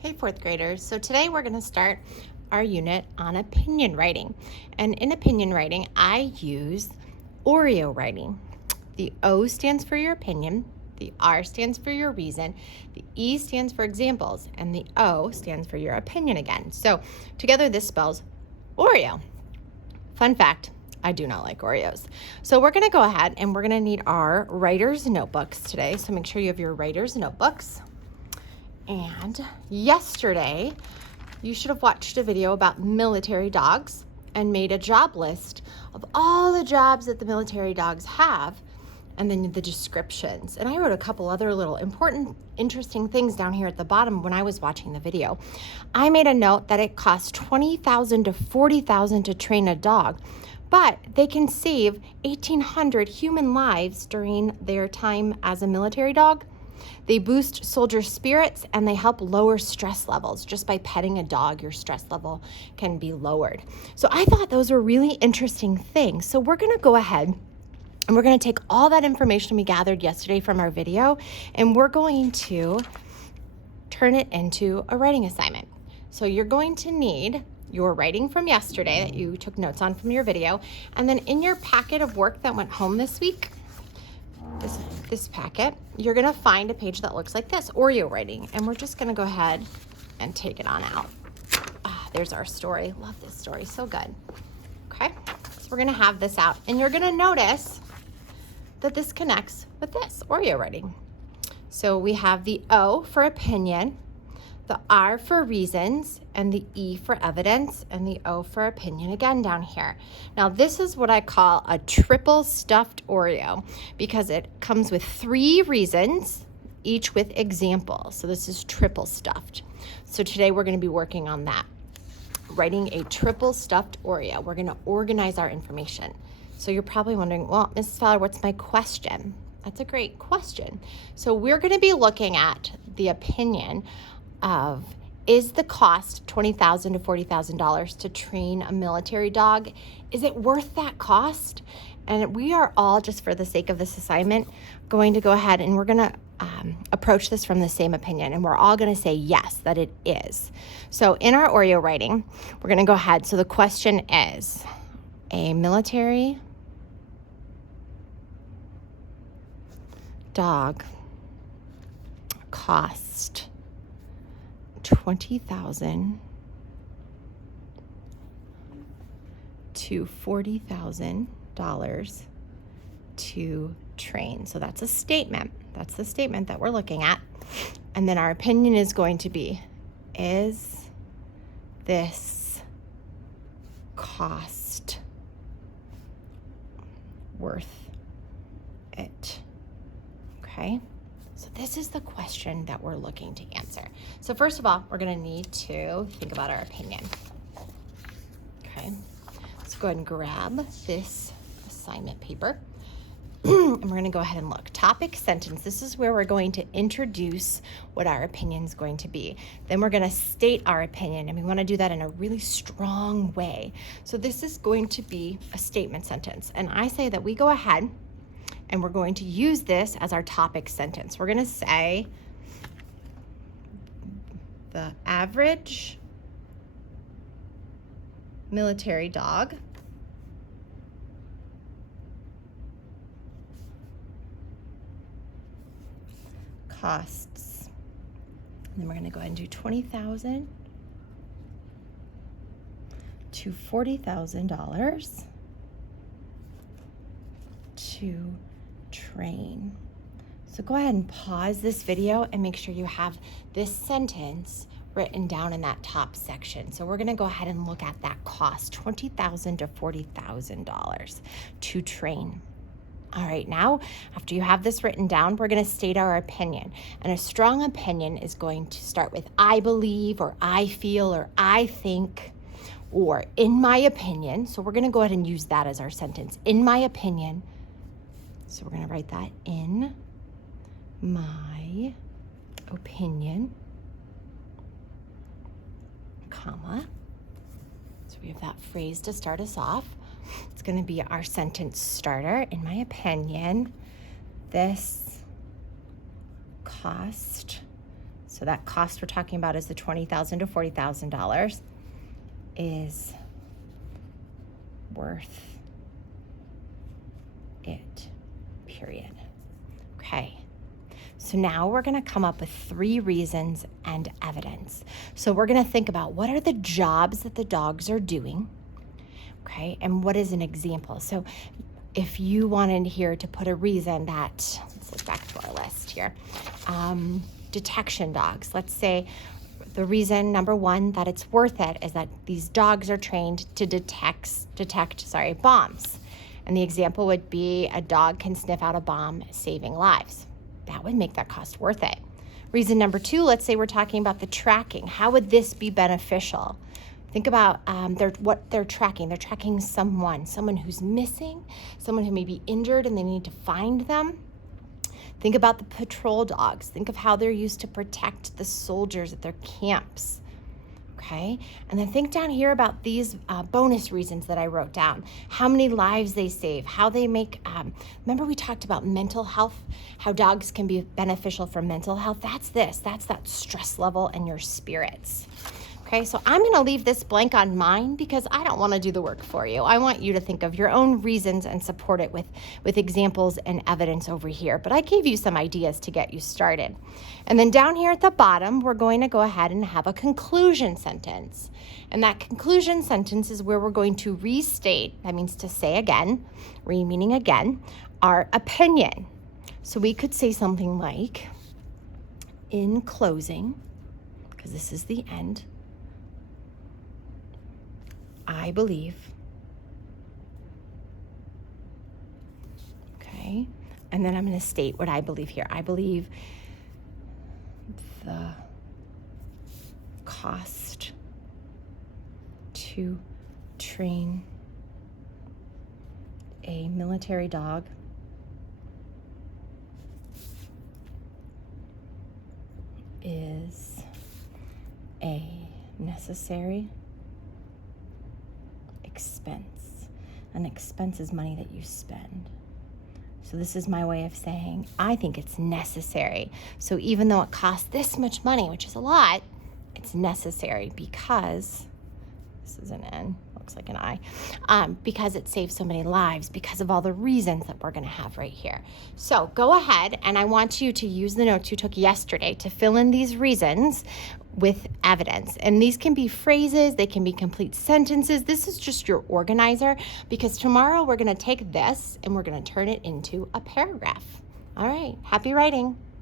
Hey, fourth graders. So today we're going to start our unit on opinion writing. And in opinion writing, I use OREO writing. The O stands for your opinion, the R stands for your reason, the E stands for examples, and the O stands for your opinion again. So together this spells OREO. Fun fact, I do not like Oreos. So we're going to go ahead and we're going to need our writer's notebooks today. So make sure you have your writer's notebooks. And yesterday, you should have watched a video about military dogs and made a job list of all the jobs that the military dogs have and then the descriptions. And I wrote a couple other little important, interesting things down here at the bottom when I was watching the video. I made a note that it costs $20,000 to $40,000 to train a dog, but they can save 1,800 human lives during their time as a military dog. They boost soldier spirits and they help lower stress levels. Just by petting a dog, your stress level can be lowered. So I thought those were really interesting things. So we're going to go ahead and we're going to take all that information we gathered yesterday from our video and we're going to turn it into a writing assignment. So you're going to need your writing from yesterday that you took notes on from your video, and then in your packet of work that went home this week, this packet, you're going to find a page that looks like this, OREO writing, and we're just going to go ahead and take it on out. There's our story. Love this story. So good. Okay, so we're going to have this out, and you're going to notice that this connects with this, OREO writing. So we have the O for opinion, the R for reasons, and the E for evidence, and the O for opinion again down here. Now this is what I call a triple stuffed OREO because it comes with 3 reasons, each with examples. So this is triple stuffed. So today we're going to be working on that, writing a triple stuffed OREO. We're going to organize our information. So you're probably wondering, well, Mrs. Fowler, what's my question? That's a great question. So we're going to be looking at the opinion of, is the cost $20,000 to $40,000 to train a military dog? Is it worth that cost? And we are all, just for the sake of this assignment, going to go ahead and we're going to approach this from the same opinion. And we're all going to say yes, that it is. So in our OREO writing, we're going to go ahead. So the question is, a military dog cost $20,000 to $40,000 to train. So that's a statement. That's the statement that we're looking at. And then our opinion is going to be, is this cost worth it? Okay. So this is the question that we're looking to answer. So first of all, we're going to need to think about our opinion. Okay. Let's go ahead and grab this assignment paper. And we're going to go ahead and look. Topic sentence. This is where we're going to introduce what our opinion is going to be. Then we're going to state our opinion, and we want to do that in a really strong way. So this is going to be a statement sentence. And I say that we go ahead and we're going to use this as our topic sentence. We're going to say, the average military dog costs, and then we're going to go ahead and do $20,000 to $40,000 to train. So go ahead and pause this video and make sure you have this sentence written down in that top section. So we're going to go ahead and look at that cost, $20,000 to $40,000 to train. All right, now after you have this written down, we're going to state our opinion. And a strong opinion is going to start with I believe, or I feel, or I think, or in my opinion. So we're going to go ahead and use that as our sentence, in my opinion. So we're going to write that, in my opinion, comma. So we have that phrase to start us off. It's going to be our sentence starter. In my opinion, this cost So that cost we're talking about is the $20,000 to $40,000 is worth it, period. Okay. So now we're going to come up with 3 reasons and evidence. So we're going to think about what are the jobs that the dogs are doing, okay, and what is an example. So if you wanted here to put a reason that, let's look back to our list here, detection dogs. Let's say the reason number 1 that it's worth it is that these dogs are trained to detect bombs. And the example would be a dog can sniff out a bomb, saving lives. That would make that cost worth it. Reason number 2, let's say we're talking about the tracking. How would this be beneficial? Think about what they're tracking. They're tracking someone who's missing, someone who may be injured and they need to find them. Think about the patrol dogs. Think of how they're used to protect the soldiers at their camps. Okay, and then think down here about these bonus reasons that I wrote down. How many lives they save, how they make, remember we talked about mental health, how dogs can be beneficial for mental health. That's that stress level and your spirits. Okay, so I'm going to leave this blank on mine because I don't want to do the work for you. I want you to think of your own reasons and support it with examples and evidence over here. But I gave you some ideas to get you started. And then down here at the bottom, we're going to go ahead and have a conclusion sentence. And that conclusion sentence is where we're going to restate, that means to say again, meaning again, our opinion. So we could say something like, in closing, because this is the end, I believe, okay, and then I'm going to state what I believe here. I believe the cost to train a military dog is a necessary expense. An expense is money that you spend. So this is my way of saying I think it's necessary. So even though it costs this much money, which is a lot, it's necessary because, this is an N, looks like an I, because it saves so many lives, because of all the reasons that we're going to have right here. So go ahead, and I want you to use the notes you took yesterday to fill in these reasons with evidence. And these can be phrases, they can be complete sentences. This is just your organizer, because tomorrow we're going to take this and we're going to turn it into a paragraph. All right, happy writing.